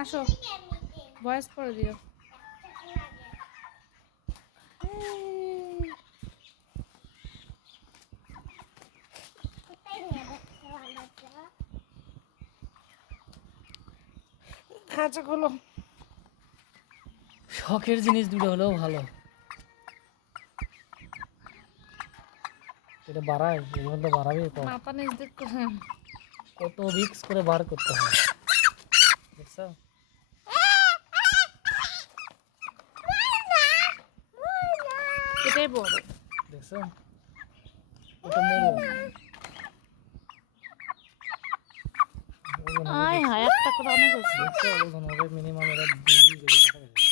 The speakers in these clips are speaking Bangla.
আসো ভয়েস করে দিও। খাঁচা খোলো। শখের জিনিস দুটো হলেও ভালো। এটা বাড়ায়, এর মধ্যে বাড়াবে তো মাথা নিচ দিক করে। কত রিক্স করে বার করতে হয়, দেখছো? এটাই বড়। দেখছো কত মরম। আয় হায়, একটা করে অনেক হচ্ছে। দেখছো ওজন হবে মিনিমাম এরা 2 কেজি কাছাকাছি।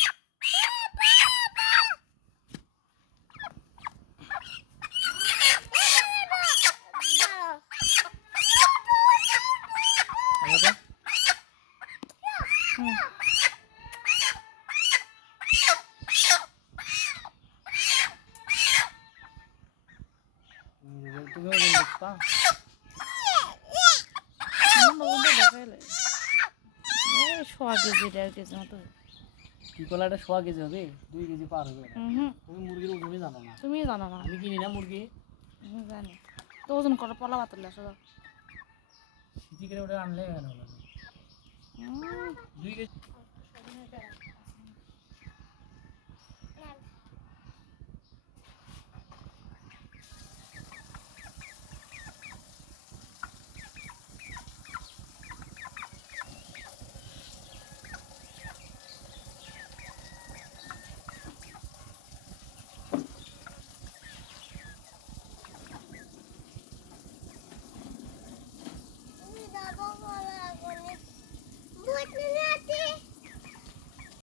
আমাকে হুম। তুমি ওজন দেখতা? আমার ওজনটা দেখাইলে সোয়া কেজি 1.5 কেজি মতো। কি করলে এটা 1.5 কেজি হবে, 2 কেজি পার হবে। হুম। তুমি মুরগির ওজনই জানো না। তুমি জানো না। আমি কিনি না মুরগি। আমি জানি তো ওজন করো, পলা পাতলে আসো। সিটি করে ওটা আনলে কেন হলো না? 2 কেজি